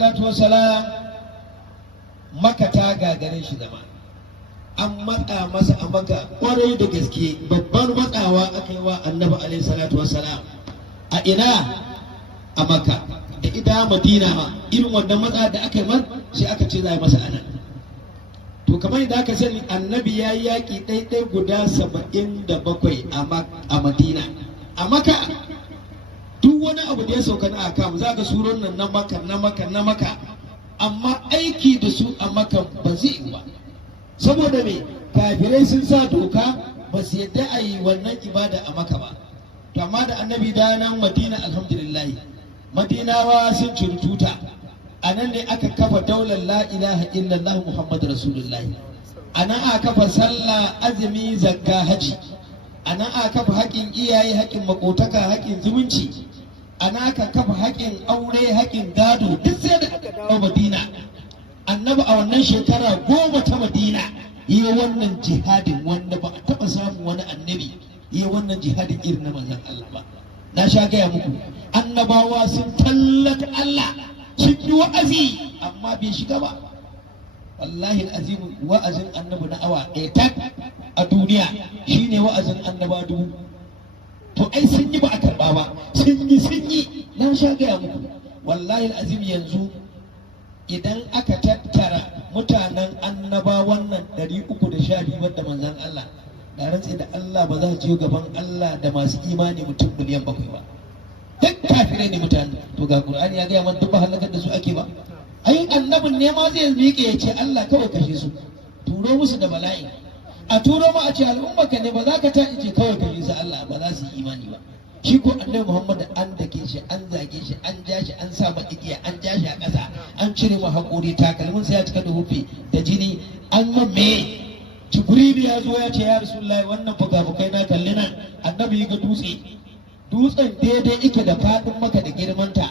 salatu wassalam maka ta gagare shi zama, an matsa masa a maka kwarai da gaske, babbar matsawa aka yi wa annabi alaihi salatu wassalam. A ina? A maka. Da ita madina ma irin wannan matsa da aka yi man sai aka ce za a yi masa anan. To kamar yadda aka sani annabi ya yi yaƙi ɗaiɗai guda 77 a madina. A maka duk wani abu da ya sauka na akam za ga suron nan na maka amma aiki da su a maka ba zai yi ba, saboda me kafirai sun sa doka ba su yadda a yi wannan ibada a maka ba. To amma da annabi da nan madina alhamdulillah madinawa sun ciri tuta, a nan ne aka kafa daular la ilaha illallah muhammadu rasulullah, a nan aka kafa sallah azumi zakka haji, a nan aka kafa haƙƙin iyaye haƙƙin makotaka haƙƙin zumunci, a nan aka kafa haƙƙin aure haƙƙin gado, duk sai da aka dawo madina. Annabi a wannan shekara 10 ta madina yi wannan jihadin wanda ba a taɓa samun wani annabi yi wannan jihadin irin na manzon Allah ba. Na sha gaya muku annabawa sun tallata Allah sun yi wa'azi amma bai shiga ba. Wallahi azimu wa'azin annabi na awa ɗaya tak a duniya shine wa'azin annaba 1000. To ai sun yi ba a karɓa ba, sun yi. Na sha gaya muku wallahi azim yanzu idan aka tattara mutanen annaba wannan 312 wadda manzan Allah da rantsi da Allah ba za su je gaban Allah da masu imani mutum miliyan 7 ba. Duk kafirai ne mutane. To ga Qur'ani ya gaya man duk ba halakar da su ake ba. Ai annabin ne ma zai miƙe ya ce Allah kawai kashe su, turo musu da bala'i. A turo ma a ce al'umma ka ne ba za ka ta ce kawai kashe su Allah ba za su yi imani ba. Shi ko annabi Muhammad an dake shi, an zage shi, an ja shi, an sa ma igiya, an ja shi a ƙasa, an cire ma haƙori, takalmin sai ya cika da hufi da jini, an mamme. Jibrilu ya zo ya ce ya Rasulullahi wannan fuka-fukai na kalli nan. Annabi ya ga dutsen daidai ike da faɗin maka da girmanta.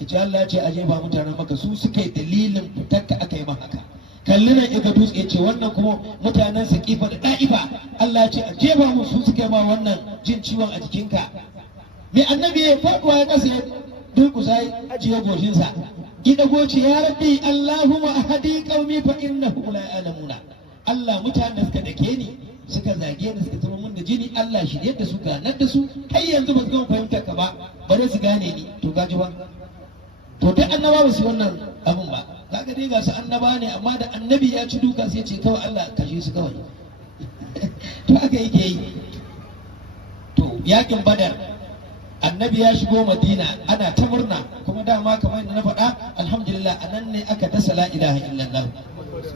Ita Allah ya ce aje ba mutanen maka su suka yi dalilin fitarka aka yi maka. Kalli nan iga dutse ya ce wannan kuma mutanen Saqifa da Da'ifa Allah ya ce a jefa mu su suka yi ma wannan jin ciwon a jikinka. Me annabi ya faɗuwa ya ƙasa ya durƙusa ya ajiye goshinsa. Gida goce ya rabbi Allahumma ahadi qaumi fa innahum la ya'lamuna. Allah mutanen da suka dake ni suka zage ni suka zama mun da jini Allah shirye da su ganar da su kai yanzu ba su gama fahimtar ka ba bare su gane ni. To gaji ba to duk annaba ba su wannan abun ba. Kaga dai ga su annaba ne amma da annabi ya ci duka sai ce kawai Allah kashe su kawai. To haka yake yi. To yakin Badar annabi ya shigo Madina ana ta murna kuma dama kamar yadda na faɗa alhamdulillah anan ne aka dasa la ilaha illallah.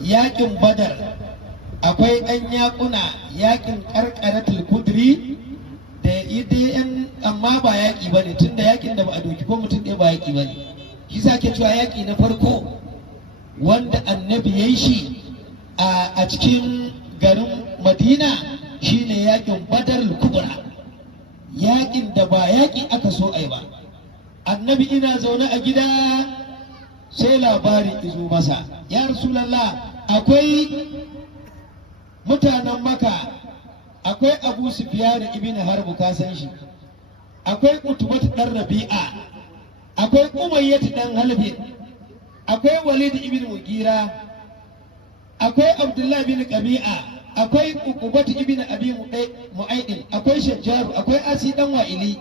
Yakin Badar akwai ɗan yakuna yakin karkaratul kudri da yan amma ba yaki bane tunda yakin da ba a doki ko mutum ɗaya ba yaki bane. Shi sake cewa yaki na farko wanda annabi ya yi shi a cikin garin Madina shine yakin Badar al-Kubra, yakin da ba yaki aka so ai ba. Annabi ina zaune a gida sai labari izo masa, ya Rasulullah akwai mutanen Maka, akwai Abu Sufyan ibn Harb ka san shi, akwai Utbah dan Rabi'a, akwai Umayyah dan Halbi, akwai Walid ibn Mugira, akwai Abdullah bin Qabi'a, akwai Uqbat ibn Abi Mu'aydin, akwai Shajjaru, akwai Asi dan Wa'ili,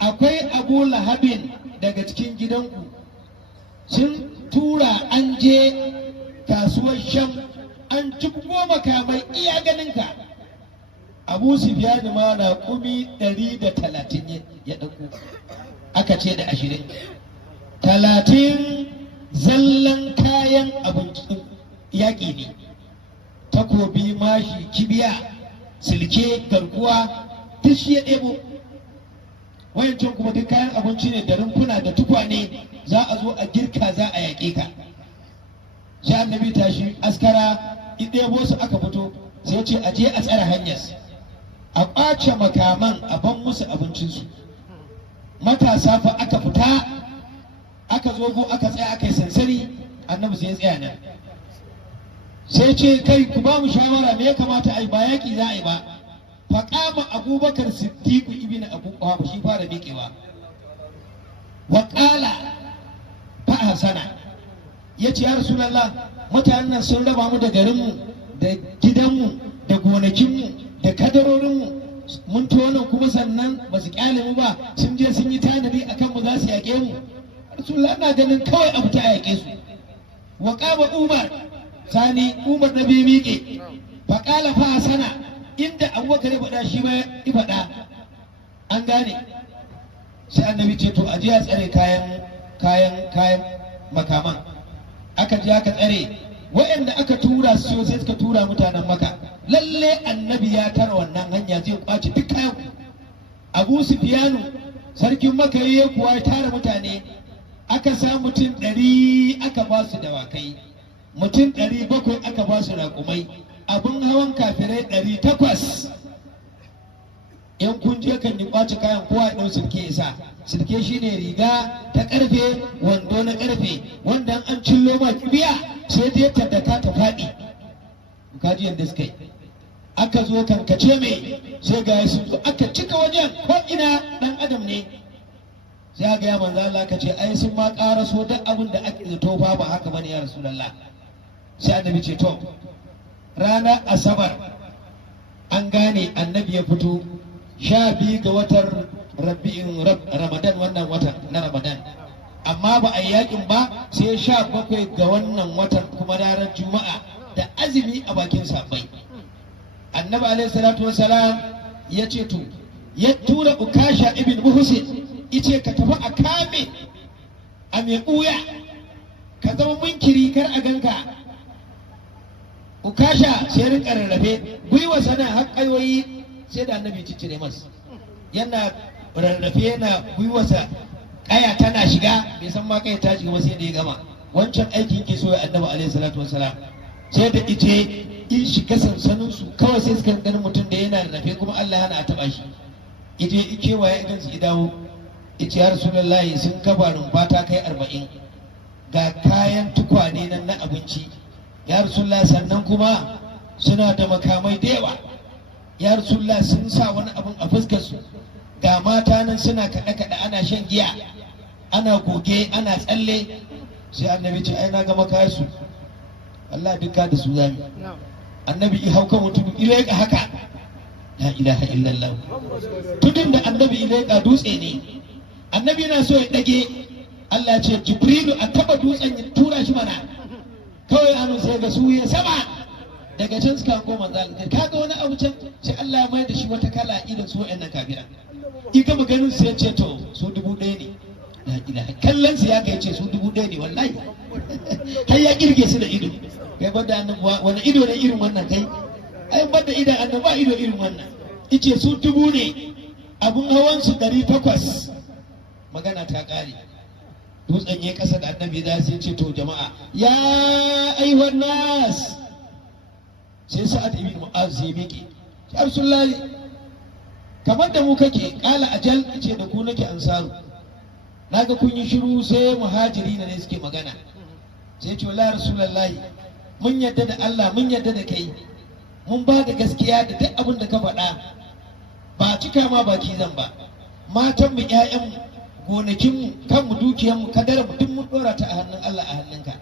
akwai Abu Lahabin daga cikin gidanku. Sun tura an je kasuwar Sham an ci makamai iya ganinka. Abu Sufyan ma na kumi 130 ya dauko, aka ce da 20. 30 zallan kayan abincin yaƙi ne, takobi, mashi, kibiya, silke, garkuwa, duk shi ya ɗebo. Wayancin kuma duk kayan abinci ne da rumfuna da tukwane, za a zo a girka za a yaƙe ka. Sai annabi tashi askara ɗebo su aka fito sai ce a je a tsare hanyar, a ƙwace makaman a ban musu abincinsu. Matasa fa aka fita aka zo go aka tsaya aka yi sansani. Annabi sai ya tsaya nan sai ce kai ku ba mu shawara me ya kamata a yi, ba yaƙi za a yi ba. Faƙama Abubakar Siddiqu ibn Abu Quhafa shi fara miƙewa wa ƙala hasana ya ce ya rasulallah mutanen nan sun raba mu da garinmu da gidanmu da gonakinmu da kadarorinmu mun tonon kuma sannan ba su kyale mu ba sun je sun yi tanadi akan mu za su yaƙe mu rasulullah ina ganin kawai abu ta yaƙe su wa qaba umar sani umar na biyu miƙe fa qala fa hasana inda abubakar ya faɗa shi ma ya faɗa an gane sai annabi ce to aje a tsare kayan makaman aka je aka tsare waɗanda aka tura su sai suka tura mutanen maka lalle annabi ya tara wannan hanya zai kwace duk kayan abu sufiyanu sarkin maka ya kuwa ya tara mutane aka sa mutum 100 aka ba su dawakai mutum 700 aka ba su raƙumai abin hawan kafirai 800 yan kun je kan yi kwace kayan kowa ya ɗau sirke ya sa sirke shine riga ta ƙarfe wando na ƙarfe wanda an cillo ma kibiya sai dai ta daka ta faɗi kaji yadda suka yi aka zo kankace mai sai ga sun zo aka cika wajen ko ina dan adam ne sai ga ya manzo Allah ka ce ai sun ma karaso duk abin da ake zato fa ba haka bane ya rasulullah sai annabi ce to ranar asabar an gane annabi ya fito 12 ga watan ramadan wannan watan na ramadan amma ba a yakin ba sai 17 ga wannan watan kuma ranar juma'a da azumi a bakin sabai annabi alaihi salatu wassalam ya ce to ya tura ukasha ibn muhsin yace ka tafi a kame a mai buya ka zama munkiri kar a ganka ukasha sai rika rarrafe gwiwa sana haƙƙayoyi sai da annabi ciccire masa yana rarrafe yana gwiwarsa kaya tana shiga bai san ma kaya ta shiga ba sai da ya gama wancan aikin ke so ya annabi alaihi salatu wassalam sai da ice in shiga sansanin su kawai sai suka ganin mutum da yana rarrafe kuma Allah hana a taba shi ije kewaye idan su dawo ice ya rasulullahi sun kaba rumfa ta kai 40 ga kayan tukwane nan na abinci ya rasulullahi sannan kuma suna da makamai da yawa ya rasulullahi sun sa wani abin a fuskar su ga mata nan suna kaɗe-kaɗe ana shan giya ana goge ana tsalle sai annabi ce ai na ga makayan su Allah duka da su zami annabi i hauka mutum ileka haka la ilaha illallah tudun da annabi ileka dutse ne annabi yana so ya dage Allah ya ce jibrilu a taba dutsen ya tura shi mana kawai anu sai ga su ya sama daga can suka koma zalika kaga wani abu can sai Allah ya mai da shi wata kala idan su wa'annan kafira ika maganin sai ya ce to su 1000 ne la ilaha kallon su ya kai ce su 1000 ne wallahi har ya kirge su da ido kai bada annabi wani ido ne irin wannan kai ai bada idan annabi ba ido irin wannan ice su 1000 ne abun hawan su 800 magana ta kare dutsen ya kasa da annabi da sai ce to jama'a ya ayyuhan nas sai sa'ad ibn mu'az ya miƙe ya rasulullahi kamar da mu kake kala ajal ce da ku nake ansaru naga kun yi shiru sai muhajiri ne suke magana sai ce wallahi rasulullahi mun yadda da Allah mun yadda da kai mun ba da gaskiya da duk abin da ka faɗa ba cika ma baki zan ba matan mu ƴaƴan mu gonakin mu kan mu dukiyan mu kadar mu duk mun dora ta a hannun Allah a hannunka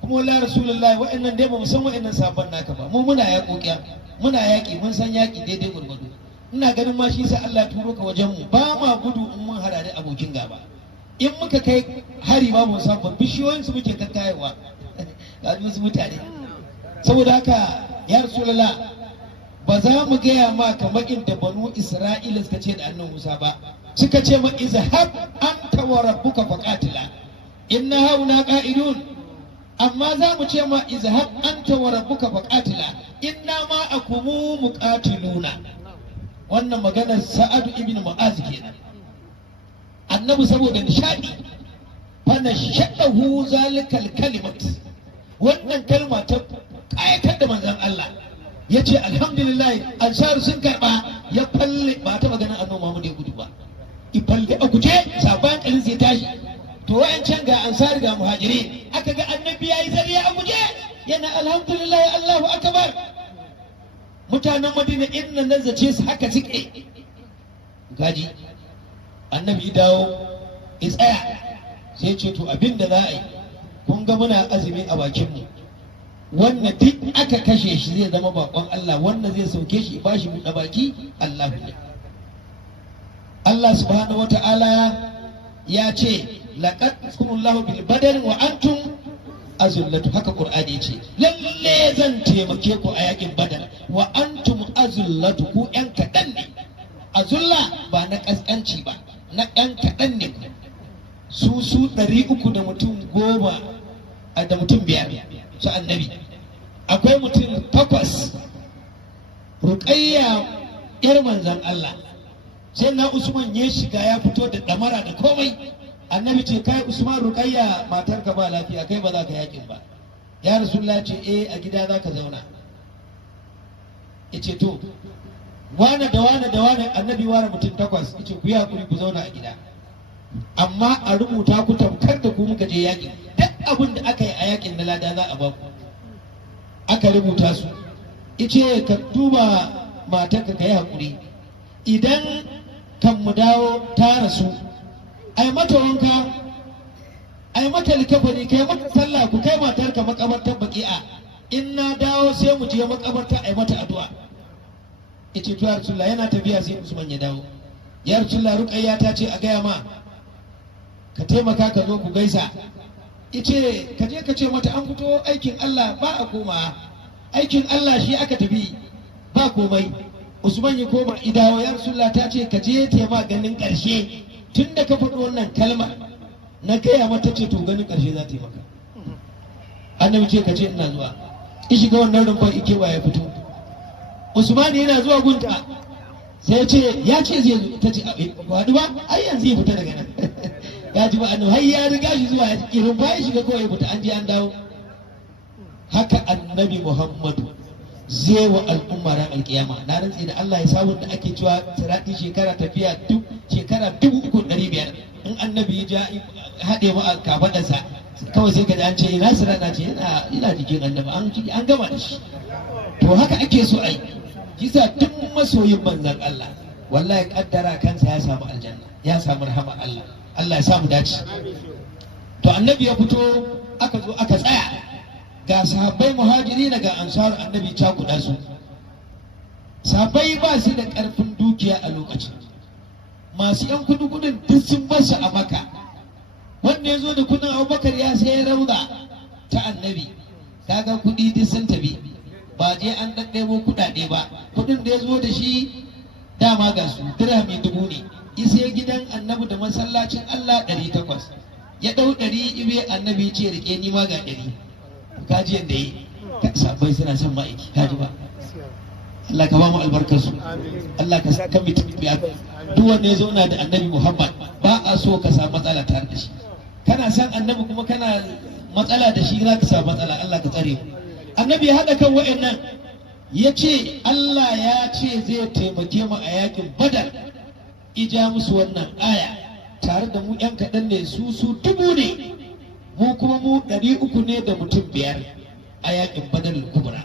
kuma wallahi rasulullahi wa'annan dai ba mu san wa'annan sabon naka ba mu muna yaƙoƙiya muna yaƙi mun san yaƙi daidai gurgudu ina ganin ma shi sa Allah turo ka wajen mu ba ma gudu in mun harare abokin gaba in muka kai hari ba mu san ba bishiyoyin su muke kakkayewa ga wasu mutane saboda haka ya rasulullah ba za mu gaya ma kamar inda banu isra'ila suka ce da annabi Musa ba suka ce ma izhab anta wa rabbuka faqatila inna hauna qa'idun amma za mu ce ma izhab anta wa rabbuka faqatila inna ma akumu muqatiluna wannan maganar sa'adu ibn mu'az kenan annabi saboda nishadi fa nashadahu zalikal kalimat wannan kalma ta kayatar da manzon Allah ya ce alhamdulillah ansar sun karba ya falle ba ta maganar annabi Muhammad ya gudu ba i falle a guje saban kalin sai tashi to wayancan ga ansar ga muhajiri aka ga annabi yayi zariya a guje yana alhamdulillah Allahu akbar mutanen Madina inna nazace su haka suke gaji annabi dawo ya tsaya sai ce to abin da za a yi kun ga muna azumi a bakinmu, wannan duk aka kashe shi zai zama bakon Allah, wannan zai sauke shi ba shi buɗe baki Allah ne. Allah subhanahu wa ta'ala ya ce laqad naskumullahu bil badr wa antum azullatu, haka Qur'ani ce lalle zan taimake ku a yakin badar wa antum azullatu, ku yan kaɗan ne. Azulla ba na ƙasƙanci ba, na yan kaɗan ne. Su 300 da mutum 10 da mutum 5 su annabi, akwai mutum 8 Ruqayya yar manzon Allah, sai na Usman ya shiga ya fito da damara da komai. Annabi ce kai Usman, Ruqayya matarka ba lafiya, kai ba za ka yakin ba. Ya Rasulullah ce a gida za ka zauna. Yace to wane da wane da wane, annabi ware mutum 8, yace ku yi hakuri ku zauna a gida, amma a rubuta ku tamkar da ku muka je yakin, duk abin da aka yi a yakin na lada za a ba ku. Aka rubuta su, yace ka duba matarka ka yi hakuri, idan kan mu dawo ta rasu ai mata wanka, ai mata likafani, kai mata sallah, ku kai matarka makabartar baki'a, in na dawo sai mu je makabarta ai mata addu'a. Yace to ya Rasulullah, yana tafiya sai Usman ya dawo. Ya Rasulullah, Ruqayya ta ce a gaya ma ka taimaka ka zo ku gaisa. Yace ka je ka ce mata an fito aikin Allah ba a koma, aikin Allah shi aka tafi ba komai. Usman ya koma idawo, ya Rasulullah ta ce ka je tema ganin ƙarshe, tun da ka faɗi wannan kalma na gaya mata ce to ganin ƙarshe za ta yi maka. Annabi ce ka ce ina zuwa, in shiga wannan rumfar ikewa ya fito. Usman yana zuwa gunta sai ce ya ce zai zo, ta ce ba ba ai yanzu ya fita daga nan. Ya ji ba annabi har ya riga shi zuwa ya rumfa ya shiga kawai ya fita, an je an dawo. Haka annabi Muhammadu zai wa al'umma ran alkiyama. Na rantsi da Allah ya samu da ake cewa sirati shekara tafiya shekara 3500, in annabi ya ja haɗe mu a kafaɗarsa kawai sai ka ji an ce ina sirata ce ina jikin annabi, an gama da shi. To haka ake so ai, kisa duk masoyin manzon Allah wallahi kaddara kansa ya samu aljanna, ya samu rahama Allah. Allah ya samu dace. To annabi ya fito, aka zo aka tsaya, ga sahabbai muhajiri daga ansar, annabi cakuɗa su. Sahabbai ba su da ƙarfin dukiya a lokacin, masu yan kudin duk sun basu a Makka. Wanda ya zo da kudin Abubakar ya sai rauda ta annabi, kaga kuɗi duk sun tafi, ba je an ɗaɗɗebo kuɗaɗe ba. Kuɗin da ya zo da shi dama ga su dirhami 1000 ne. Isa gidan annabi da masallacin Allah 800, ya ɗau 100 ibe annabi ce rike ni ma ga 100. Kaji yadda yi, sabbai suna son ma'aiki, kaji ba. Allah ka ba mu albarkar su, Allah ka sa kan mutum biya. Duk wanda ya zauna da annabi Muhammad ba a so ka samu matsala tare da shi. Kana san annabi kuma kana matsala da shi, za ka samu matsala. Allah ka tsare mu. Annabi ya haɗa kan wa'annan, ya ce Allah ya ce zai taimake mu a yakin Badar, ija musu wannan aya, tare da mu 'yan kaɗan ne, su 1000 ne, mu kuma mu 300 ne da mutum 5 a yakin Badar kubra.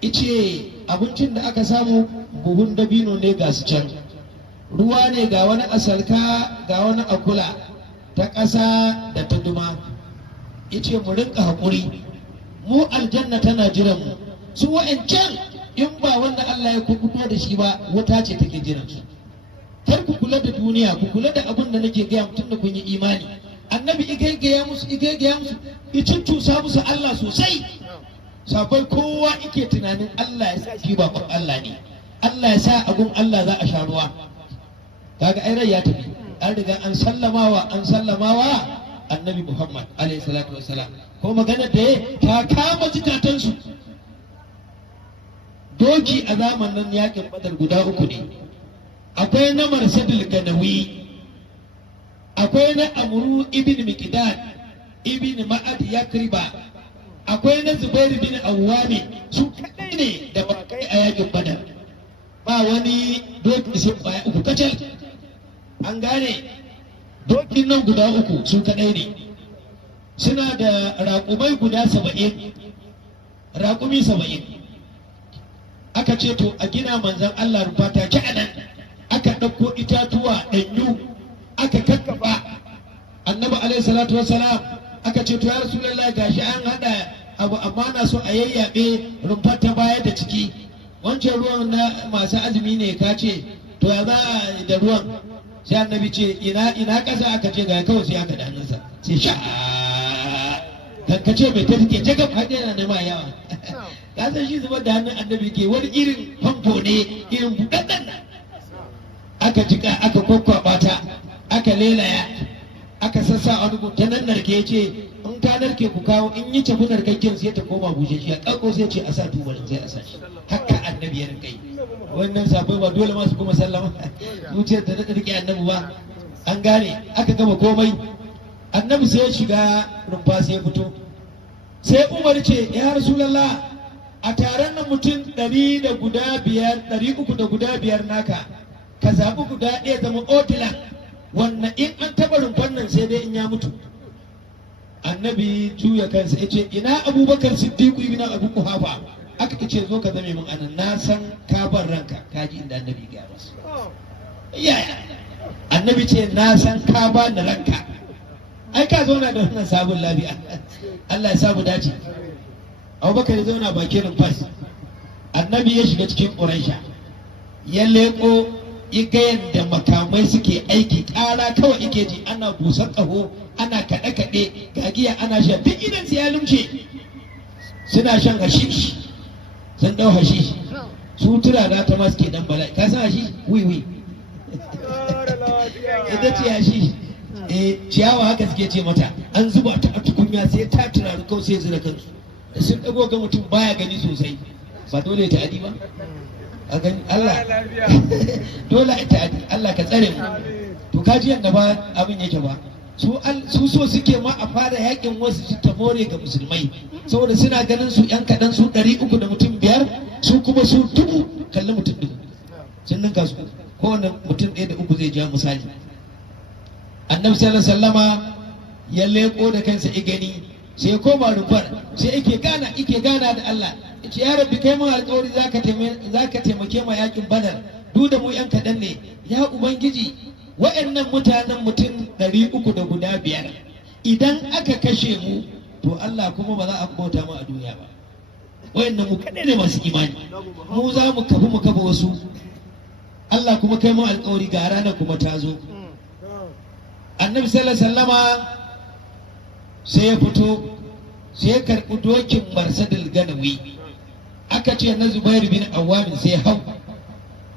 Ice abincin da aka samu buhun dabino ne ga su can, ruwa ne ga wani asalka ga wani akula ta ƙasa da ta duma. Ice mu rinka haƙuri, mu aljanna tana jiran mu, su wa'ancan in ba wanda Allah ya kubuto da shi ba wuta ce take jiran su. Kar ku kula da duniya, ku kula da abin da nake gaya mutum da kun yi imani. Annabi igaigaya musu ya cuccusa musu Allah sosai. Sabai kowa ike tunanin Allah ya sa shi bakon Allah ne, Allah ya sa abun Allah za a sha ruwa. Kaga ai rai ya tafi, an riga an sallamawa annabi Muhammad alaihi salatu wassalam. Ko magana da ta kama zukatansu. Doki a zamanin yakin Badar guda 3 ne. Akwai na Marsadul Ganawi, akwai na Amru ibn Miqdad ibn Ma'ad Yakriba, akwai na Zubair bin Awwami. Su kadai ne da bakai a yakin Badar, ba wani doki sai baya 3 kacal. An gane dokin nan guda 3 su kadai ne. Suna da raƙumai guda 70, raƙumi 70. Aka ce to a gina manzan Allah rufata ki anan, aka ɗauko itatuwa ɗanyu aka kakkafa. Annabi alaihi salatu wassalam aka ce to ya rasulullahi gashi an hada abu amma na so a yayyabe rumfar ta baya da ciki, wancan ruwan na masu azumi ne ka ce to ya za a da ruwan, sai annabi ce ina kasa, aka ce ga kawai sai aka da hannunsa sai sha ka ce bai tafi ke gaba haɗe na nema yawa ka san shi zubar da hannun annabi ke wani irin famfo ne irin buɗaɗɗen nan, aka jika aka kwakwaba ta aka lelaya aka sassa a wani ta nan narke ya ce in ka narke ku kawo, in yi tafi narkakken sai ta koma bushe shi a ƙarƙo sai ce a sa tubalin sai a sa shi, haka annabi ya rinka yi. Wannan sabai ba dole masu kuma sallama zuciyar ta daɗa rike annabi ba, an gane. Aka gama komai annabi sai ya shiga rumfa sai ya fito, sai Umar ce ya Rasulallah a taron nan mutum 300 naka ka zaɓi guda ɗaya zama otilan, wannan in an taɓa rumfan nan sai dai in ya mutu. Annabi juya kansa ya ce ina Abubakar Siddiqu ibn Abu Quhafa, aka ce zo ka zame min anan, na san ka bar ranka, kaji inda annabi ya masa yaya annabi ce na san ka ba da ranka, ai ka zauna da wannan sabon lafiya. Allah ya samu dace. Abubakar ya zauna bakin rumfas, annabi ya shiga cikin Quraisha, ya leko ya ga yadda makamai suke aiki, ƙara kawai ike ji, ana busan ƙaho, ana kaɗe-kaɗe, gagiya ana sha, duk idan su ya lumce, suna shan hashish, sun ɗau hashish, su turara ta masu ke dan bala'i, ka san hashish wiwi ita ce hashish, ciyawa haka suke ce mata, an zuba ta a tukunya sai ta turari kawai sai zira kansu, da sun ɗago ga mutum baya gani sosai, ba dole ta adi ba a gani Allah dole a ta'adi, Allah ka tsare mu. To kaji yadda ba abin yake ba, su so suke ma a fara yakin wasu su ta more ga musulmai, saboda suna ganin su yan kaɗan, su 300 da mutum 5, su kuma su 1000, kalli mutum 1000 sun ninka su, kowane mutum 1 da 3 zai ja misali. Annabi sallallahu alaihi wasallama ya leko da kansa igani, sai ya koma rufar, sai ike gana da Allah, yace ya rabbi kai mun alƙawari zaka taimake ma yakin Badar, duk da mu yan kaɗan ne, ya ubangiji wa'annan mutanen mutum 305 idan aka kashe mu to Allah kuma ba za a bauta mu a duniya ba, wa'annan mu kaɗai ne masu imani, mu za mu kafa wasu, Allah kuma kai mu alƙawari ga ranar kuma ta zo. Annabi sallallahu alaihi wasallama sai ya fito, sai ya karɓi dokin Marsadil Ganawi, aka ce na Zubair bin Awwam, sai hau,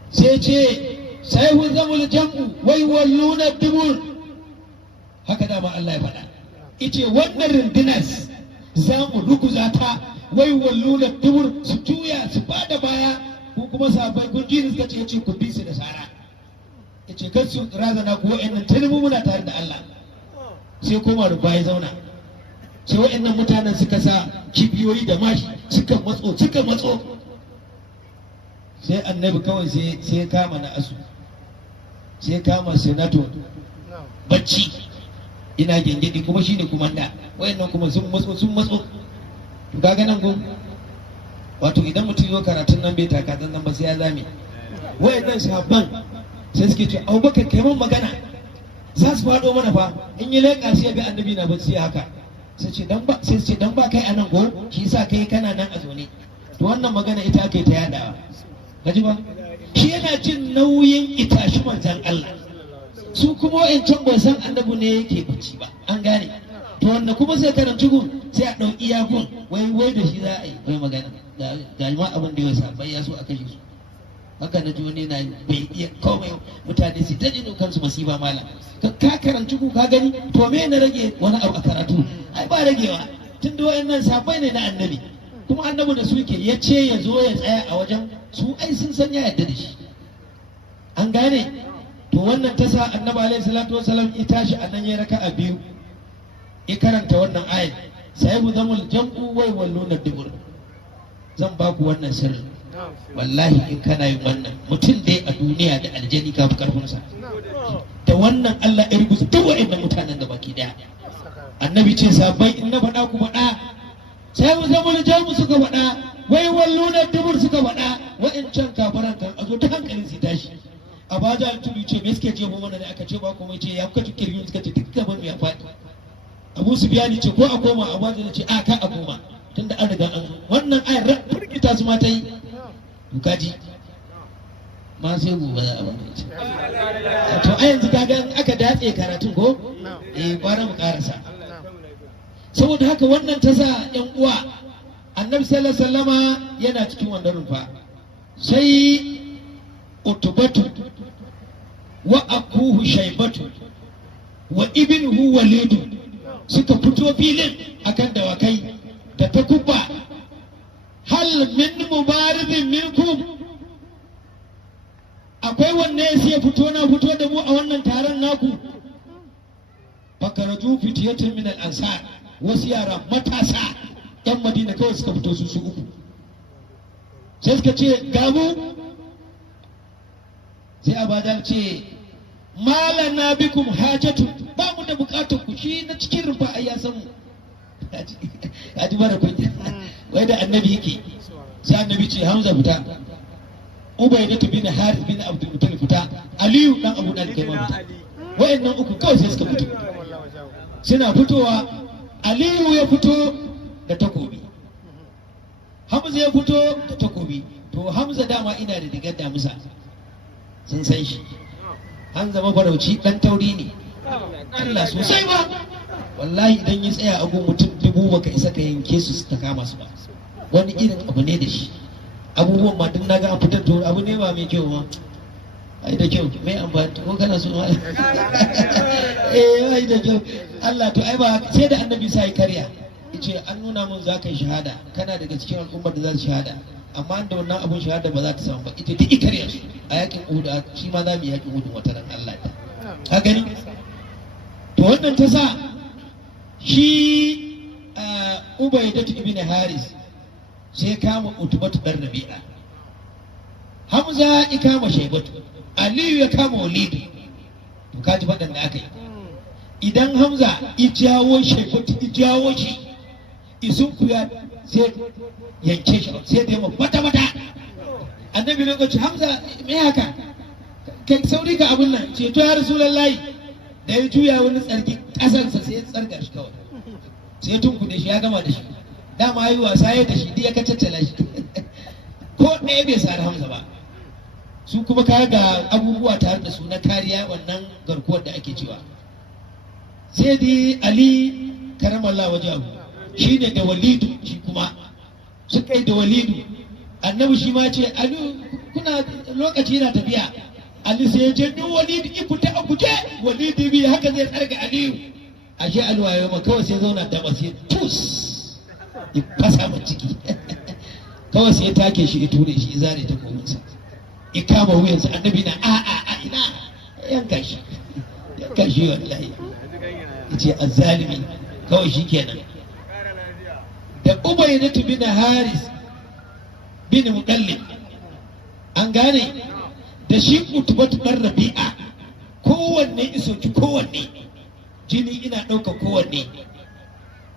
sai ce sai hu zamul jam'u wai walluna dubur, haka dama Allah ya faɗa, ice wannan rundunar za mu ruguza ta, wai walluna dubur, su juya su bada baya, ko kuma sabai kun ji suka ce ku bi su da sara, yace kar su razana ku, wa'annan talibu muna tare da Allah. Sai koma ruba ya zauna, sai wa'annan mutanen suka sa kibiyoyi da mashi suka matso, sai annabi kawai sai ya kama na asu, sai ya kama senator bacci, ina gengedi kuma shine kumanda, wa'annan kuma sun matso. To kaga nan gun, wato idan mutum yau karatun nan bai taka nan ba sai ya zame. Wa'annan sahabban sai suke ce Abubakar kai mun magana, za su faɗo mana fa, in yi leƙa sai ya ga annabi na bacci haka, sai ce dan ba kai anan go, shi yasa kai kana nan a zaune. To wannan magana ita ake ta yadawa, kaji ba, shi yana jin nauyin itashi manzan Allah, su kuma wa'ancan ba san annabi ne yake bacci ba, an gane. To wannan kuma sai karanci gun, sai a ɗauki iyakun, wai da shi za a yi wai magana, ga ma abin da ya sa bai ya so a kashe su. Haka na ji wani na bai iya komai, mutane su ta jino kansu masifa malam, ka karanci ku ka gani, to me na rage wani abu a karatu, ai ba ragewa, tun da wa'annan sabai ne na annabi, kuma annabi da suke ya ce ya zo ya tsaya a wajen su, ai sun san ya yarda da shi, an gane. To wannan ta sa annabi alaihi salatu wasalam ya tashi a nan ya raka'a 2, ya karanta wannan ayat, sai mu zamul jam'u wai walluna dubur. Zan ba ku wannan sirri, wallahi in kana yin wannan, mutum dai a duniya da aljani ka fi karfinsa, da wannan Allah ya rubuta duk wa'annan mutanen da baki daya. Annabi ce sabai in na faɗa ku faɗa, sai mu zamul jam'u suka faɗa, wai walluna dubur suka faɗa, wa'ancan kafaran kan a zo ta hankalin su tashi. A baja tudu ce me suke jefo mana da aka ce ba komai, ce ya kuka kirgin suka ce duk gaban ya faɗi. Abu Sufyan ce ko a koma, Abu Jahal ce a ka a koma tunda an riga an zo. Wannan ayar firgita su ma ta yi kaji ma sai gobe za a bada ita. To a yanzu kaga aka datse karatun ko gwara mu karasa. Saboda haka wannan ta sa yan uwa Annabi sallallahu alaihi wasallama yana cikin wannan rumfa, sai Utubatu wa akuhu Shaibatu wa ibnuhu Walidu suka fito filin akan dawakai da takubba. Hal min mubarizin minkum, akwai wanne sai fito na fito da mu a wannan taron naku? Fakaraju fitiyatun min al-ansar, wasu yara matasa yan Madina kawai suka fito su uku, sai suka ce ga mu. Sai Abadal ce malana bikum hajatu, ba mu da bukatar ku, shi na cikin rufa ai ya san mu. Kaji bara kunya wai da annabi yake. Sai annabi ce Hamza fita, Ubaydatu bin Harith bin Abdul Muttalib fita, Aliyu dan Abu Dalib kai ma fita. Wayannan uku kawai sai suka fito. Suna fitowa, Aliyu ya fito da takobi, Hamza ya fito da takobi. To Hamza dama ina da digar damusa, sun san shi. Hamza mafarauci dan tauri ne, Allah sosai ba. Wallahi idan ya tsaya a gun mutum 1000 baka isa ka yanke su ta kama su ba. Wani irin abu ne da shi. Abubuwan ma duk naga an fitar da abu ne ba mai kyau ma. Ai da kyau mai amfani ko kana so ma. Ai da kyau. Allah to ai ba sai da annabi sai karya. Yace an nuna mun za ka yi shahada, kana daga cikin al'ummar da za su shahada, amma da wannan abun shahada ba za ta samu ba. Ita duk karya su a yakin Uhud, shi ma za mu yi yakin Uhud wata ran Allah ta. Ka gani? To wannan ta sa shi Ubaydatu ibn Haris sai kama Utubatu dan Rabi'a, Hamza ya kama Shaibatu, Aliyu ya kama Walidu. To kaji faɗan da aka yi. Idan Hamza ya jawo Shaibatu, ya jawo shi, isun kuya sai yanke shi, sai da yamma mata. Annabi lokaci Hamza me haka? Kai sauri ka abun nan, ce to ya Rasulullahi. Da ya juya wani tsarki ƙasarsa sai ya tsarga shi kawai. Sai tunkuɗe shi, ya gama da shi. Dama yi wasa ya da shi, duk ya kacaccala shi. Ko ɗaya bai sari Hamza ba. Su kuma ka ga abubuwa tare da su na kariya, wannan garkuwar da ake cewa. Sai dai Ali karamallah wajahu shi ne da Walidu, shi kuma suka yi da Walidu. Annabi shi ma ce Ali kuna lokaci na tafiya. Ali sai ya janyo Walidu ki fita a guje. Walidu bi haka zai tsarga Aliyu. Ashe alwaye ma kawai sai zauna da sai tus ya fasa min ciki. Kawai sai ya take shi, ya ture shi, ya zare ta kominsa, ya kama wuyansa. Annabi na a ina yanka shi wallahi. Ya ce azzalimi kawai shi kenan. Da Ubaydatu bin Haris bin Muttalib, an gane, da shi Utubatu dan Rabi'a, kowanne isoki kowanne, jini ina ɗauka kowanne.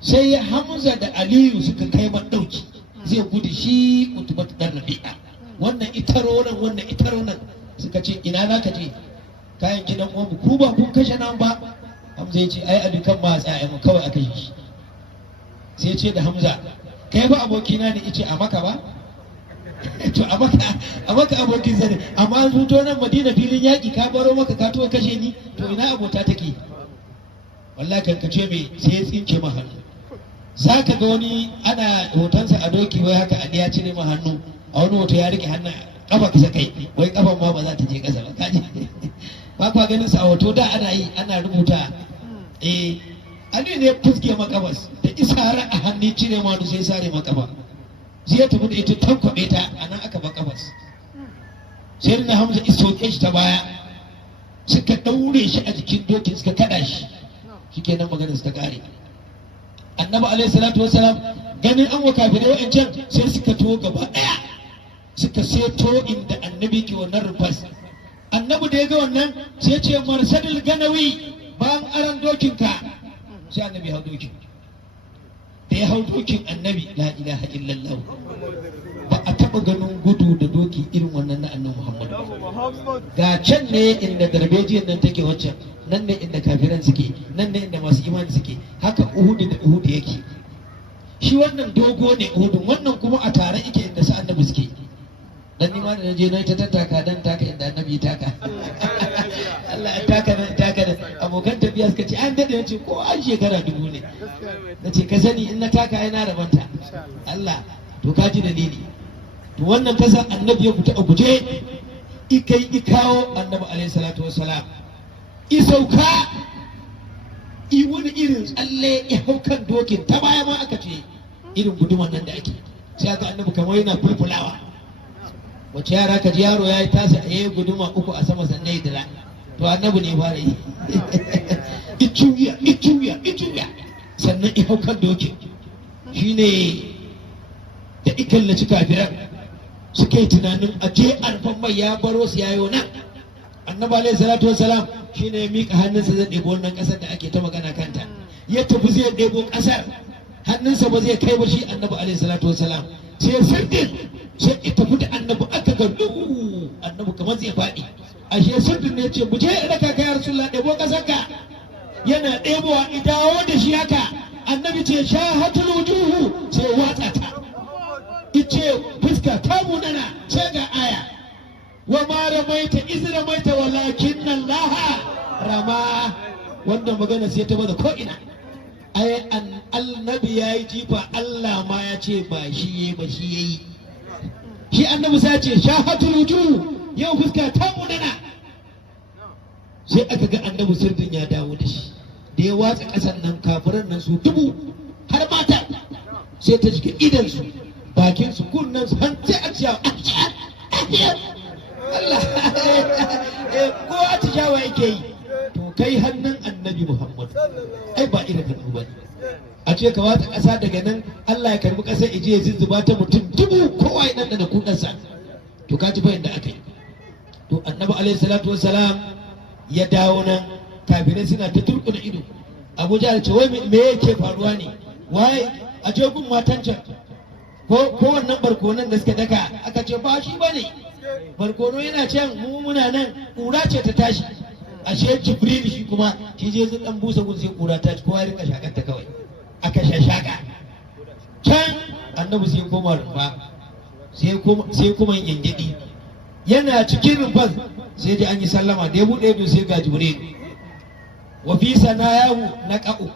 Sai Hamza da Aliyu suka kai man ɗauki, zai gudu shi Utubatu dan Rabi'a. Wannan itaro nan, wannan itaro nan. Suka ce ina za ka je? Kayan gidan uwanmu, ku ba kun kashe nan ba. Hamza ya ce ai Ali kan ma tsaya mu kawai aka yi shi. Sai ya ce da Hamza, kai ba abokina ne? Ice a maka ba? To a maka abokin zane, amma an zuto nan Madina filin yaƙi ka baro maka ka tuwa kashe ni, to ina abota take? Wallahi kankace mai sai ya tsinke ma hannu. Za ka ga wani ana hotonsa a doki wai haka a ya cire ma hannu, a wani hoto ya rike hannun kafa kisa kai, wai kafan ma ba za ta je ƙasa ba. Kaji ba kwa ganin sa a hoto da ana yi, ana rubuta Ali ne ya fuske makabas da isara a hannun cire ma sai sare makaba. Sai ya tafi da ita tankwabe ta, a nan aka ba kabas. Sai na Hamza isoke shi ta baya, suka daure shi a jikin dokin, suka kada shi. Shikenan maganar ta kare. Annabi alaihi salatu wassalam ganin an waka da wa'ancan, sai suka to gaba daya, suka seto inda annabi ke wannan rufas. Annabi da ya ga wannan sai ce marsadul ganawi, bayan aran dokinka. Sai annabi hau dokin. Da ya hau dokin annabi, la ilaha illallah, ba a taɓa ganin gudu da doki irin wannan na annabi Muhammadu. Ga can ne inda darbejiyar nan take waccan, nan ne inda kafiran suke, nan ne inda masu imani suke. Haka Uhudu da Uhudu yake. Shi wannan dogo ne Uhudun, wannan kuma a tare yake inda su annabi suke. Dan ni ma da naje na ta tattaka dan taka inda annabi taka. Allah ya taka nan taka nan. Abokan tafiya suka ce an dade, nace ko an shekara 1000 ne. Nace ka sani in na taka ai na rabanta. Allah to ka ji dalili. To wannan kasa annabi ya fita a guje, ikai ikawo annabi alaihi salatu wassalam. I sauka i wani irin tsalle ya hau kan dokin, ta baya ma aka ce irin guduman nan da ake. Sai aka annabi kamar yana fulfulawa. Wace yara ka ji yaro ya yi tasa a yi guduma 3 a sama sannan ya dira. To annabi ne fara yi. Ijuya sannan i hau kan dokin. Shine da ikallaci kafiran suka yi tunanin aje arfan mai ya baro su yayo nan. Annabi alaihi salatu wassalam shine ya mika hannunsa zai ɗebo wannan ƙasar da ake ta magana kanta. Ya tafi zai ɗebo ƙasar, hannunsa ba zai kai ba shi annabi alaihi salatu wassalam. Sai sirdin sai ya tafi da annabi, aka ga annabi kamar zai faɗi. Ashe sirdin ne ce mu je raka kai Rasulullah ɗebo ƙasar ka. Yana ɗebowa idawo da shi haka. Annabi ce shahatul wujuhu, sai watsa ta. Ice fuska ta munana, sai ga aya. Wa ma ramaita iz ramaita walakin Allah rama. Wannan magana sai ta bada ko ina. Ai annabi yayi jifa, Allah ma ya ce ba shi yayi ba shi yayi. Shi annabi sai ya ce shahatul wujuh, yau fuska ta munana. Sai aka ga annabi sirdin ya dawo da shi. Da ya watsa kasan nan kafiran nan su 1000 har mata. Sai ta shiga idan su, bakin su, kunnan su, har sai a ciya. Allah ko a tishawa yake yi. To kai hannun annabi Muhammad ai ba irin hannu ba ne. A ce ka watsa ƙasa daga nan Allah ya karbi ƙasar ije ya zuzzuba ta mutum 1000 kowa ya ɗanɗana kuɗansa. To ka ji bayan da aka yi. To annabi alaihi salatu wassalam ya dawo nan, kafirai suna ta turkuna ido. Abu Jahal ce wai me yake faruwa ne? Wai a je gun matan can ko wannan barkonan da suka daka, aka ce ba shi bane. Barkono yana can, mu muna nan, ƙura ce ta tashi. Ashe Jibril shi kuma shi je zan dan busa gun sai ƙura ta ci, kowa ya rika shakar ta kawai. Aka shashaka. Can annabi sai koma rumfa, sai kuma yangyaɗi. Yana cikin rumfan sai ji an yi sallama, da ya buɗe ido sai ga Jibril. Wa fi sanayahu naqa'u.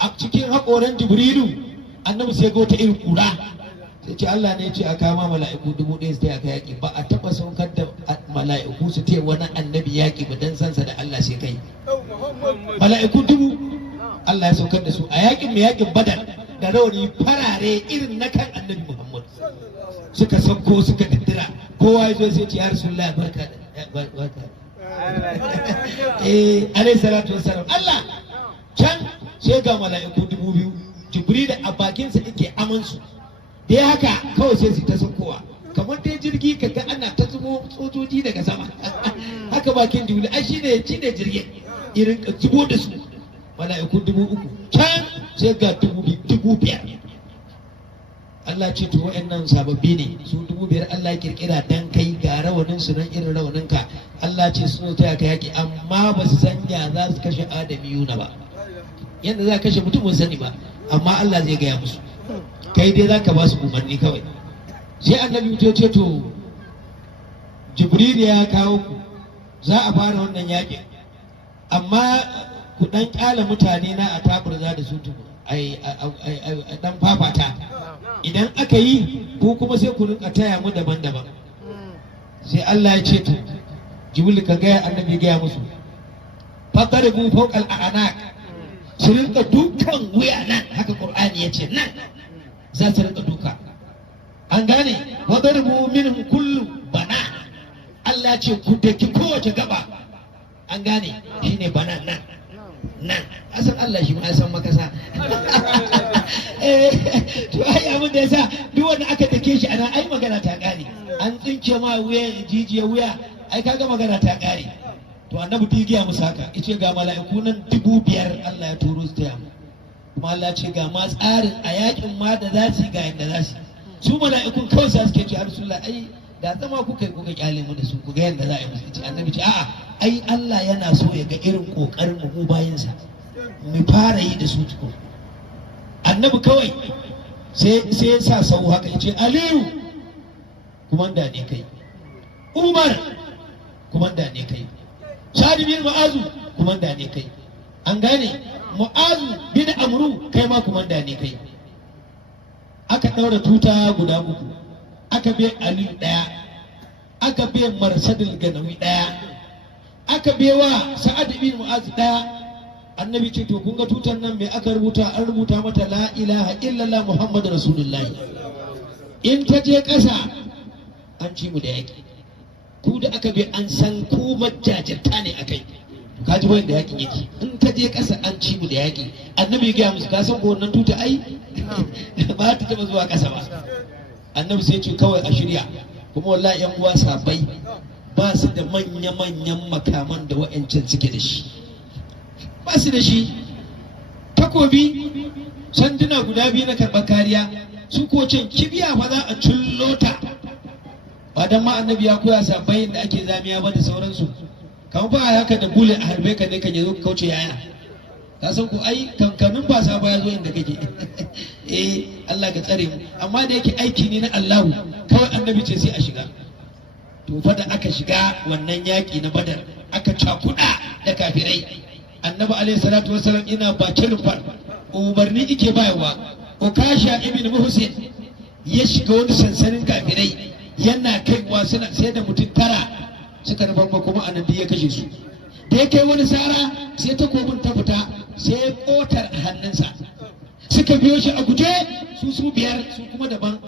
A cikin haƙoran Jibrilu annabi sai ga wata irin ƙura. Sai ce Allah ne ya ce a kama mala'iku 1000 su taya ka yaƙi. Ba a taɓa saukar da mala'iku su taya wani annabi yaƙi ba dan sansa da Allah sai kai. Mala'iku 1000 Allah ya saukar da su a yaƙin mai yaƙin Badar, da rauni farare irin na kan annabi Muhammad. Suka sauko suka diddira, kowa ya zo sai ce ya Rasulullah barka barka. Alayhi salatu wassalam. Allah can sai ga mala'iku 2000, Jibril a bakinsa yake amansu. Da ya haka kawai sai su ta saukowa kamar dai jirgi kaga ana ta zubo sojoji daga sama. Haka bakin Jibril ai shine jirgin irin zubo da su mala'iku 3000, can sai ga 5000. Allah ce to wa'annan sababbi ne su 5000 Allah ya kirkira dan kai, ga rawanin su nan irin rawanin ka. Allah ce su taya ka yaki, amma ba su sanya za su kashe Adamiyuna ba. Yanda za ka kashe mutum mun sani ba, amma Allah zai gaya musu. Kai dai za ka ba su umarni kawai. Sai annabi ya ce to Jibril ya kawo ku, za a fara wannan yakin, amma ku dan kyala mutane na a taburza da su ai dan fafata. Idan aka yi ku kuma sai ku rinka taya mu daban-daban. Sai Allah ya ce to Jibril ka gaya annabi gaya musu fadaribu fawqal a'naq, su rinka dukan wuya nan, haka Qur'ani ya ce nan za su rinka duka. An gane fadaribu minhum kullu bana. Allah ce ku daki kowace gaba. An gane shine bana nan asan Allah shi ma ya san makasa. To ai abin da yasa duk wanda aka dake shi ana ai magana ta kare. An tsinke ma wuya jijiya wuya, ai kaga magana ta kare. To annabi ta giya musu haka, yace ga mala'iku nan 5000 Allah ya turo su taya mu. Kuma Allah ce ga ma tsarin a yakin ma da za su ga yanda za su. Su mala'ikun kawai sa suke ce ya Rasulullah ai da zama kuka kyale mu da su ku ga yanda za a yi musu. Ce annabi ce a'a ai Allah yana so ya ga irin kokarin mu bayansa mu fara yi da su tuko. Annabi kawai sai ya sa sau haka ya ce Aliyu kumanda ne kai, Umar kumanda ne kai, Sa'ad bin Mu'azu kumanda ne kai, an gane Mu'azu bin Amru kai ma kumanda ne kai. Aka ɗaura tuta guda uku, aka bai Aliyu ɗaya, aka bai Marsadul Ganawi ɗaya, aka bai wa Sa'ad bin Mu'azu ɗaya. Annabi ce to kun ga tutan nan me aka rubuta? An rubuta mata la ilaha illallah Muhammadu Rasulullahi. In ta je ƙasa an ci mu da yaƙi, ku da aka bi an san ku majajirta ne a kai, ka ji wanda yaƙin yake. In ta je ƙasa an ci mu da yaƙi. Annabi ya gaya musu ka san ko wannan tuta ai ba ta taɓa zuwa ƙasa ba. Annabi sai ce kawai a shirya, kuma wallahi yan uwa sabai ba su da manya-manyan makaman da wa'ancan suke da shi, ba su da shi. Takobi sanduna guda biyu na karɓar kariya, su ko can kibiya fa za a cullo ta. Ba dan ma annabi ya koya sabai da ake zamiya ba da sauransu, kamar ba haka da bule a harbe ka ne kan yazo ka kauce yaya. Ka san ko ai kankanin ba sa ya zo inda kake Allah ka tsare mu. Amma da yake aiki ne na Allahu, kawai annabi ce sai a shiga. To fa da aka shiga wannan yaki na Badar, aka cakuɗa da kafirai. Annabi alaihi salatu wasallam ina bakin rufar umarni ike bayarwa. Ukasha ibn Muhsin ya shiga wani sansanin kafirai, yana kaiwa suna sai da mutum 9 suka nufa kuma annabi ya kashe su. Da ya kai wani sara sai takobin ta fita, sai kotar a hannunsa. Suka biyo shi a guje su 5 su kuma daban,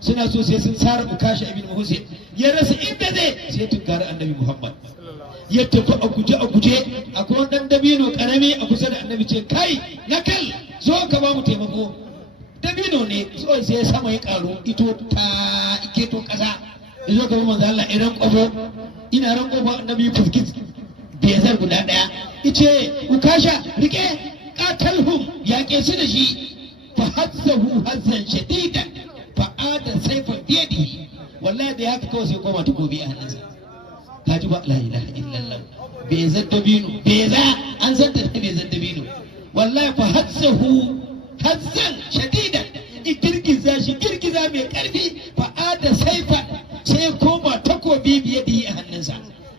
suna so sai sun sara Ukasha ibn Muhsin. Ya rasa inda sai tunkari annabi Muhammad. Ya tafi a guje akwai wani dan dabino karami a kusa da annabi, ce kai nakal zo ka ba mu taimako. Dabino ne so sai sama ya karo ito ta ike to kasa, zo ka ba manzo Allah idan kwabo ina ran kwabo annabi fuskit bezar guda daya yace Ukasha rike qatalhum yaƙe su da shi. Fa hazzahu hazzan shadidan fa ada sayfa biyadihi, wallahi da haka kawai sai koma takobi a hannunsa. Ka ji ba la ilaha illallah, bezar dabino, beza an san da bezar dabino. Wallahi fa hazzahu hazzan shadidan, girgiza shi girgiza mai karfi. Fa ada saifa sai koma takobi biyadihi a hannunsa.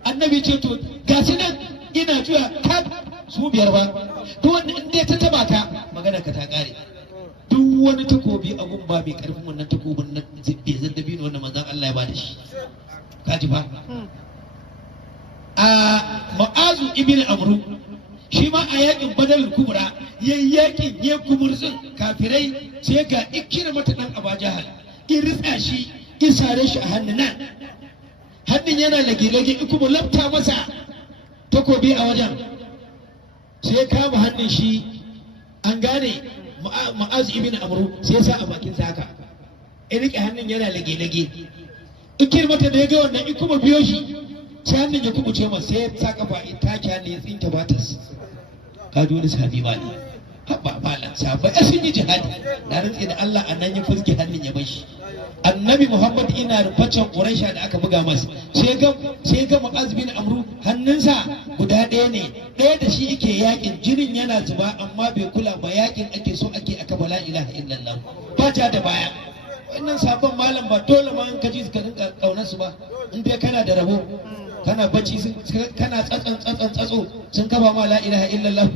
Annabi ce to ga su nan ina juya ka su 5 ba, duk wanda in dai ta taba ka magana ka ta kare. Duk wani takobi a gun ba mai karfin wannan takobin nan bezar dabino wanda manzon Allah ya bada shi. Ka ji ba a Mu'azu ibn Amru shi ma a yakin Badar Kubra yakin ya kumurzin kafirai, sai ga Ikrimah dan Abu Jahal iritsa shi isare shi a hannun nan, hannun yana lage-lage, kuma lafta masa takobi a wajen, sai kama hannun shi, an gane Mu'azu ibn Amru sai ya sa a bakin sa haka, ya rike hannun yana lage-lage. Ikrimah da ya ga wannan kuma biyo shi, sai hannun ya kubuce masa, sai ya sa kafa in take hannun ya tsinta batas. Ka ji wani sahabi ba ne, haɓa malam sahabai sun yi jihadi, na rantsi da Allah a nan ya fuske hannun ya bar shi. Annabi Muhammad ina rufacin Quraisha da aka buga masa, sai ga Mu'az bin Amru hannunsa guda ɗaya ne, ɗaya da shi yake yakin, jinin yana zuba amma bai kula ba, yakin ake so ake aka bala ilaha illallah, ba ja da baya. Wannan sabon malam ba dole ma in ka ji ka rinka kaunar su ba, in dai kana da rabo, kana bacci kana tsatso sun kafa ma la ilaha illallah,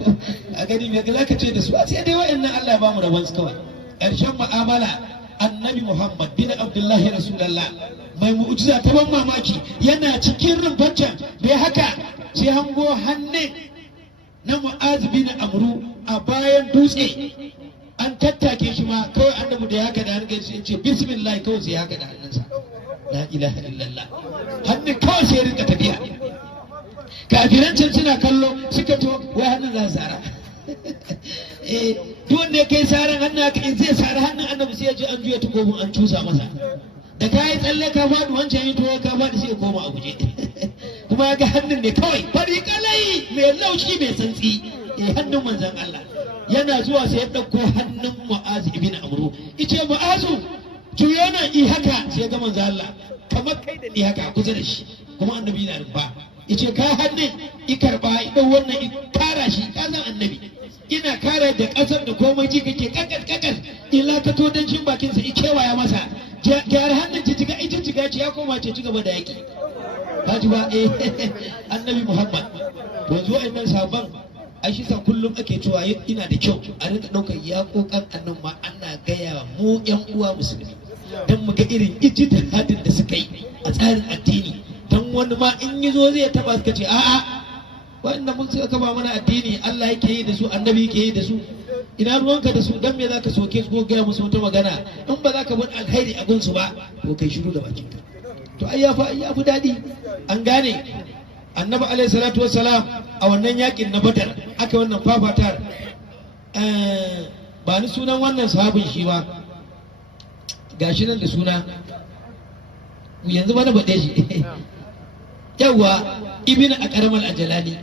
a gani me za ka ce da su? Sai dai wa'annan Allah ya bamu rabon su kawai. Ƙarshen mu'amala annabi Muhammad bin Abdullahi Rasulullah mai mu'jiza ta ban mamaki, yana cikin rumfancin bai haka sai hango hannun na Mu'az bin Amru a bayan dutse, an tattake shi ma kawai annabi da ya haka da hannun sai ce bismillah, kawai sai ya haka da hannunsa, la ilaha illallah, hannun kawai sai rinka tafiya. Kafiran can suna kallo suka to wai hannun za su tsara duk wanda ya kai saran hannu haka in zai sara hannun annabi sai ya ji an juya takobin an cusa masa, da ka yi tsalle ka faɗi wancan yi tuwa ka faɗi sai ya koma a guje kuma ya ga hannun ne kawai fari kalai mai laushi mai santsi, hannun manzon Allah. Yana zuwa sai ya ɗauko hannun Mu'azu ibn Amru, ice Mu'azu juyo nan i haka, sai ya ga manzon Allah kamar kai da ni haka kusa da shi, kuma annabi na rufa yace ka hannun ikarba idan wannan kara shi ka san annabi ina kare da kasar da komai ji kake kakas illa ka to dan shin bakin sa ikewaya masa gyara hannun ciga ita ciga ce ya koma ce cigaba da yaki kaji ba annabi Muhammad to zuwa innan sabon ai shi sa kullum ake cewa ina da kyau a rinka daukar yakokan annan ma ana gaya mu yan uwa musulmi dan mu ga irin ijtihadin da suka yi a tsarin addini dan wani ma in yazo zai taba suka ce a'a wanda mun suka kaba mana addini Allah yake yi da su annabi yake yi da su ina ruwanka da su dan me zaka soke su ko gaya musu wata magana in ba za ka bar alkhairi a gunsu ba to kai shiru da bakinka to ai ya fi daɗi an gane annabi alaihi salatu wassalam a wannan yakin na badar aka wannan fafatar ba ni sunan wannan sahabin shi ba gashi nan da suna yanzu ba na baɗe shi yawa ibn aqramal ajalani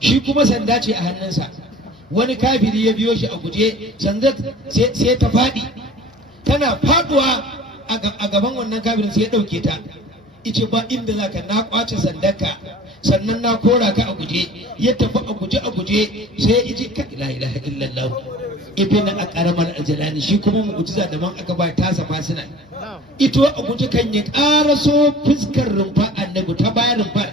shi kuma sanda ce a hannunsa wani kafiri ya biyo shi a guje sanda sai ta faɗi tana faduwa a gaban wannan kafirin sai ya ɗauke ta ice ba inda zaka na kwace sandarka sannan na kora ka a guje ya tafi a guje sai iji ka la ilaha illallah ibn aqramal ajalani shi kuma mu'jiza da man aka ba tasa fasina ito a guje kan ya karaso fuskar rumfa annabi ta bayan rumfar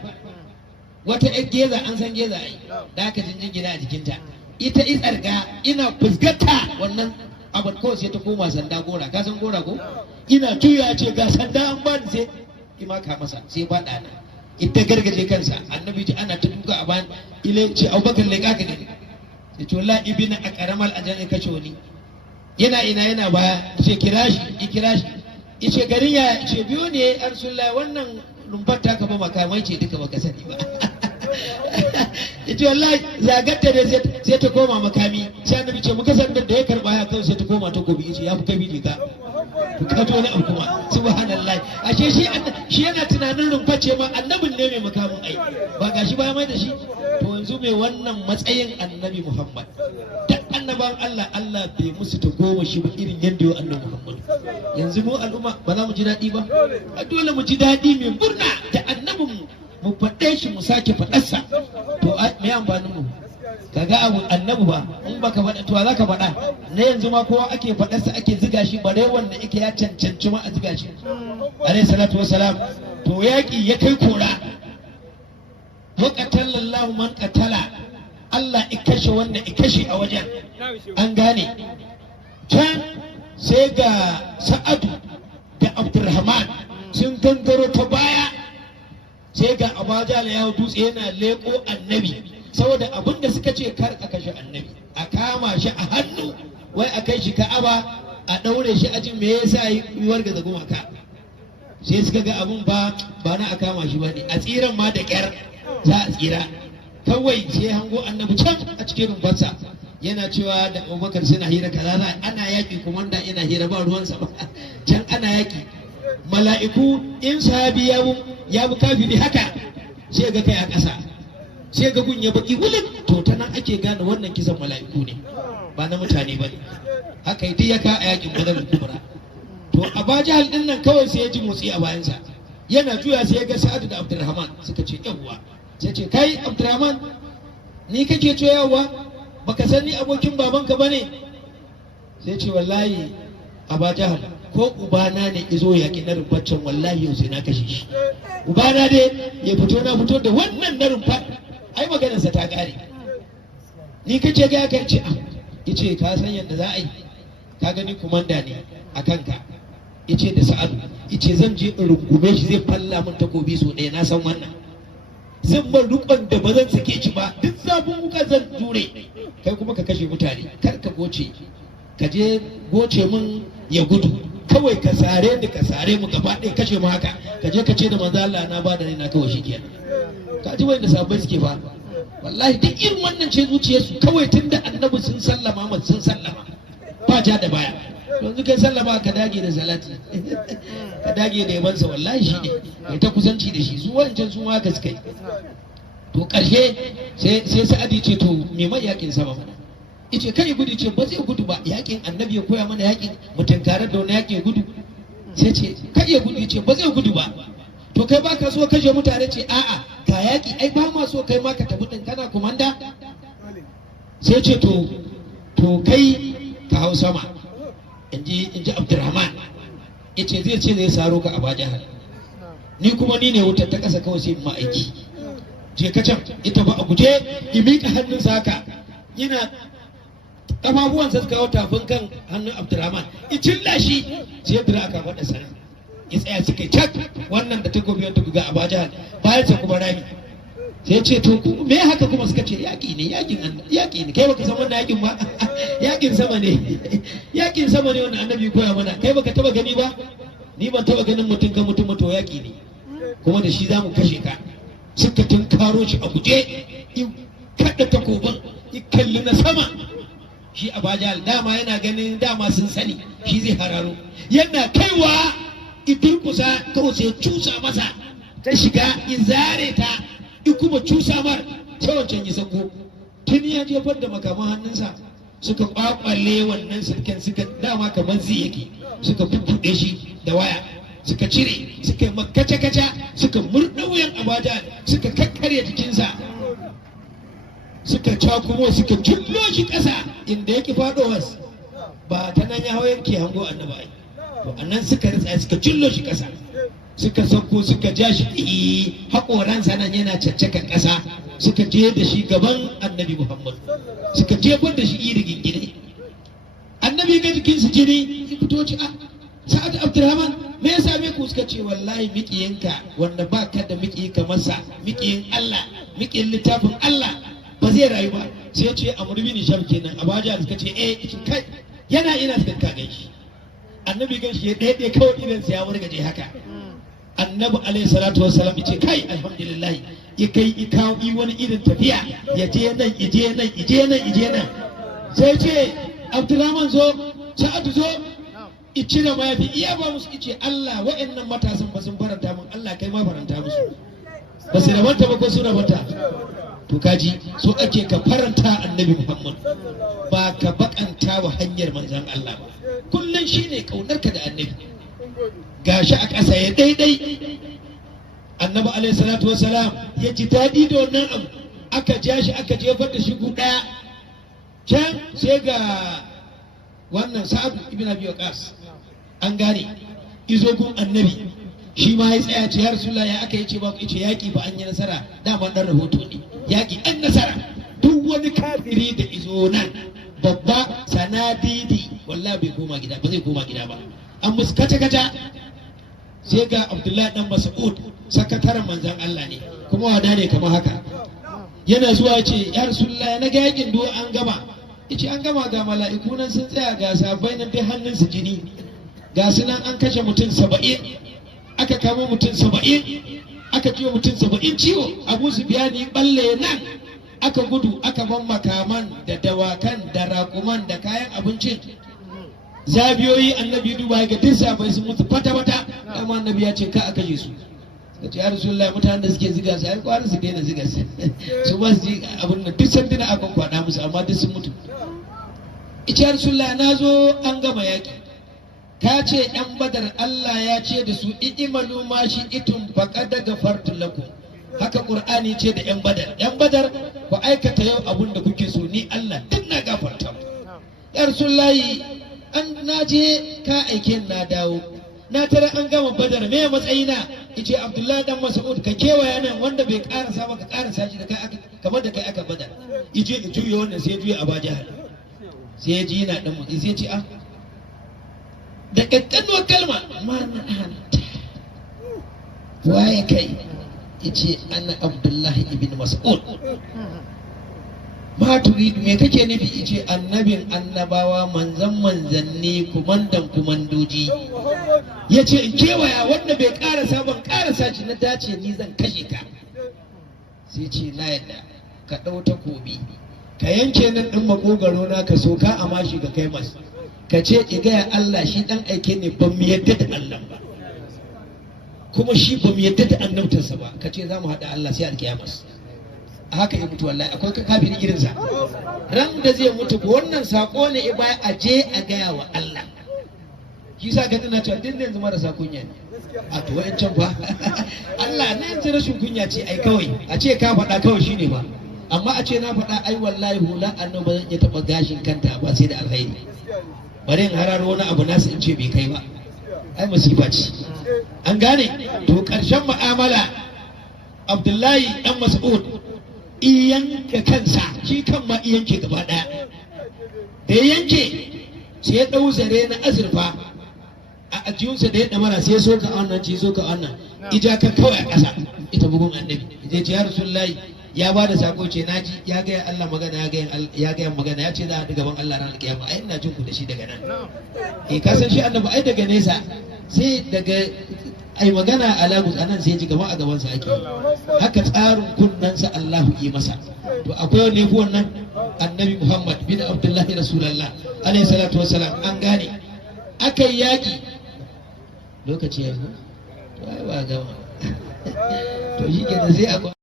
wata yar geza an san geza ai da aka jinjin gida a jikinta ita isarga ina fusgata wannan abin kawai sai ta koma sanda gora ka san gora ko ina juya ce ga sanda an bani sai imaka masa sai faɗa na ita gargaje kansa annabi ji ana ta duka a bayan ile ce abubakar leƙa ka ne sai ce wallahi ibina a karamal ajan ka ce wani yana baya ce kira shi yace garin ya ce biyo ne arsullahi wannan rumfar ta ka ba makamai ce duka baka sani ba yace wallahi zagatta ne sai ta koma makami sai annabi ce muka san da ya karba ya kawai sai ta koma takobi yace ya fi kabi ne ka ka to wani abu kuma subhanallahi ashe shi yana tunanin rumfa ce ma annabin ne mai makamin ai ba gashi ba mai da shi to yanzu mai wannan matsayin annabi Muhammad da annaban Allah bai musu ta goma shi ba irin yadda yau annabi Muhammad yanzu mu al'umma ba za mu ji daɗi ba dole mu ji daɗi mai murna da annabin mu faɗe shi mu sake faɗarsa to me amfanin mu kaga abu annabi ba in baka faɗa to za ka faɗa na yanzu ma kowa ake faɗarsa ake ziga shi bare wanda yake ya cancanci ma a ziga shi alayhi salatu wassalam to yaƙi ya kai kora wa qatalallahu man qatala Allah ya kashe wanda ya kashe a wajen an gane can sai ga Sa'adu da Abdurrahman sun gangaro ta baya sai ga Abajala ya dutse yana leko annabi saboda abin da suka ce kar a kashe annabi a kama shi a hannu wai a kai shi Ka'aba a daure shi ajin me yasa yi warga zagon haka sai suka ga abin ba na a kama shi bane a tsiran ma da kyar za a tsira kawai sai hango annabi can a cikin rumfarsa yana cewa da Abubakar suna hira kaza ana yaki komanda yana hira ba ruwansa ba can ana yaki mala'iku in sahabi ya bu kafiri haka sai ga kai a ƙasa sai ga gun ya baki wulin to ta nan ake gane wannan kisan mala'iku ne ba na mutane ba ne haka yi ya ka a yakin badar kubra to Aba Jahal din nan kawai sai ya ji motsi a bayansa yana juya sai ya ga Sa'ad da Abdurrahman suka ce yawwa sai ce kai Abdurrahman ni kake ce yawwa baka san ni abokin babanka bane sai ce wallahi Aba Jahal ko ubana ne izo yaƙi na rumfaccen wallahi yau sai na kashe shi ubana dai ya fito da wannan na rumfa ai maganarsa ta ƙare ni kace ga ka ce yace ka san yadda za a yi ka gani kumanda ne a kanka yace da Sa'adu yace zan je in rungume shi zai falla min takobi so ɗaya na san wannan zan bar rukon da ba zan sake shi ba duk zafin wuka zan jure kai kuma ka kashe mutane kar ka goce ka je goce min ya gudu kawai ka sare ni ka sare mu gaba ɗaya kashe mu haka ka je ka ce da manzo Allah na bada ni na kawai shikenan ka ji wanda sahabbai suke fa wallahi duk irin wannan ce zuciyarsu kawai tunda annabi sun sallama mu sun sallama ba ja da baya yanzu kai sallama ka dage da salati ka dage da yabansa wallahi shi ne kai ta kusanci da shi su wancan sun haka suka yi to karshe sai Sa'adi ce to me mai yakin sama mana yace kai gudu ce ba zai gudu ba yakin annabi ya koya mana yakin mutum tare da wani yakin gudu sai ce kai ya gudu ce ba zai gudu ba to kai baka so kashe mutane ce a'a ga yaƙi ai ba ma so kai ma ka tafi din kana kumanda. Sai ce to kai ka hau sama in ji Abdurrahman. Ya ce zai saro ka a Bajahal, ni kuma ni ne wutar ta ƙasa kawai sai ma aiki. Je ka can ita ba a guje ya miƙa hannunsa haka yana ƙafafuwansa suka hau tafin kan hannun Abdurrahman ya cilla shi sai ya dira aka faɗa sana ya tsaya suka cak wannan da takobi wanda guga a Bajahal bayan sa kuma rami. Sai ce to me haka kuma suka ce yaƙi ne kai baka san wannan yaƙin ba yaƙin sama ne wannan annabi koya mana kai baka taba gani ba. Ni ban taba ganin mutum kan mutum to yaƙi ne kuma da shi zamu kashe ka. Suka tunkaro shi a guje in kada takobin in kalli na sama. Shi a Bajahal dama yana ganin dama sun sani shi zai hararo yana kaiwa idurkusa kawai sai cusa masa ta shiga in zare ta kuma cusa mar sai wancan yi sako tun ya jefar da makaman hannunsa suka kwakwale wannan sirken suka dama kamar zai yake suka kukkuɗe shi da waya suka cire suka kaca-kaca suka murɗa wuyan Abaja suka kakkarya jikinsa suka cakumo suka jullo shi ƙasa inda yake faɗowas ba ta nan ya hau yanke hango annaba ai to annan suka ritsa suka jullo shi ƙasa suka sauko suka ja shi haƙoransa nan yana caccakan ƙasa suka je da shi gaban annabi Muhammad suka jefar da shi iri gingine. Annabi ga jikinsu jini ya fito ci a Sa'ad Abdurrahman me ya same ku suka ce wallahi miƙiyinka wanda ba ka da miƙiyi kamar sa miƙiyin Allah miƙiyin littafin Allah ba zai rayu ba. Sai ya ce Amr bin Hisham kenan Abaja suka ce kai yana ina suka kage shi. Annabi gan shi ya daidai kawai idan sa ya wargaje haka. Annabi alaihi salatu wassalam ya ce kai alhamdulillah ya kai ikawo wani irin tafiya ya je nan sai ce Abdurrahman zo Sa'adu zo ici da mayafi iya ba musu ice Allah wa'annan matasan ba sun faranta min Allah kai ma faranta musu ba su rabanta ba ko su rabanta to kaji so ake ka faranta annabi Muhammad ba ka bakanta wa hanyar manzon Allah ba kullun shine kaunarka da annabi gashi a ƙasa ya daidai. Annabi alaihi salatu wassalam ya ji daɗi da wannan abu aka ja shi aka jefar da shi ɗaya can sai ga wannan Sa'ad ibn Abi Waqqas an gane izo gun annabi shi ma ya tsaya ce ya Rasulullah ya aka yace ba ku yace yaƙi ba an yi nasara dama dan rahoto ne yaƙi an nasara duk wani kafiri da izo nan babba sanadidi wallahi bai koma gida ba zai koma gida ba an musu kaca sai ga Abdullahi dan Mas'ud sakataren manzan Allah ne kuma wada ne kamar haka yana zuwa ce ya Rasulullah na ga yakin do an gama yace an gama ga mala'iku nan sun tsaya ga sabai nan dai hannun su jini ga su nan an kashe mutum 70 aka kama mutum 70 aka ciwo mutum 70 ciwo Abu Sufyan balle nan aka gudu aka ban makaman da dawakan da raƙuman da kayan abincin zabiyoyi annabi duba ga duk sabai sun mutu fata amma annabi ya ce ka aka yi su ka ce ya Rasulullah mutanen da suke ziga su ai kwarin su daina ziga su ba su ji abin da duk sanduna aka kwada musu amma duk sun mutu. Ita Rasulullah na zo an gama yaki ka ce yan Badar Allah ya ce da su i'malu ma shi itum faqad gafartu lakum haka Qur'ani ce da yan Badar ku aikata yau abin da kuke so ni Allah duk na gafarta. Ya Rasulullah an naje ka aike na dawo na tare an gama Badar me matsayina yace Abdullahi dan Mas'ud ka kewaya nan wanda bai karasa ba ka karasa shi da kai aka kamar da kai aka Badar yace in juye wannan sai juye Abaja sai ya ji yana dan mutsi sai ce a da kakkanuwar kalma mana anta waye kai yace ana Abdullahi ibn Mas'ud ma turidu me kake nufi yace annabin annabawa manzanni kumandan kumandoji yace in kewaya wanda bai karasa ban karasa shi na dace ni zan kashe ka sai ce na yadda ka dau takobi ka yanke nan din makogaro na ka soka a mashi ka kai masa ka ce igaya Allah shi dan aike ne ban mu yadda da Allah ba kuma shi ban mu yadda da annabtarsa ba ka ce za mu haɗa Allah sai alkiyamas haka ya mutu wallahi akwai kafiri irinsa ran da zai mutu ko wannan sako ne baya a je a gaya wa Allah shi sa ga tana cewa din yanzu marasa kunya ne a to wa'ancan ba Allah ne yanzu rashin kunya ce ai kawai a ce ka faɗa kawai shine ba amma a ce na faɗa ai wallahi hula annabi ba zan iya taɓa gashin kanta ba sai da alkhairi bari in hararo wani abu nasu in ce bai kai ba ai masifa ce an gane to ƙarshen mu'amala Abdullahi dan Mas'ud iyanka kansa shi kan ma iyanke gaba ɗaya da ya yanke sai ya ɗau zare na azurfa a ajiyunsa da ya ɗamara sai ya soka wannan ci soka wannan ija ka kawai a ƙasa ita bugun annabi zai ce ya rasulullahi ya ba da sako ce naji ya gaya Allah magana ya gaya magana ya ce za a gaban Allah ranar kiyama ai ina jin ku da shi daga nan ka san shi annabi ai daga nesa sai daga ai magana a Lagos anan sai ji gaba a gaban sa ake haka tsarin kunnansa Allahu yi masa to akwai wani yafi wannan annabi Muhammad bin Abdullahi Rasulullah alaihi salatu wassalam an gane aka yi yaki lokaci ya yi to ai ba gama to shi ke da sai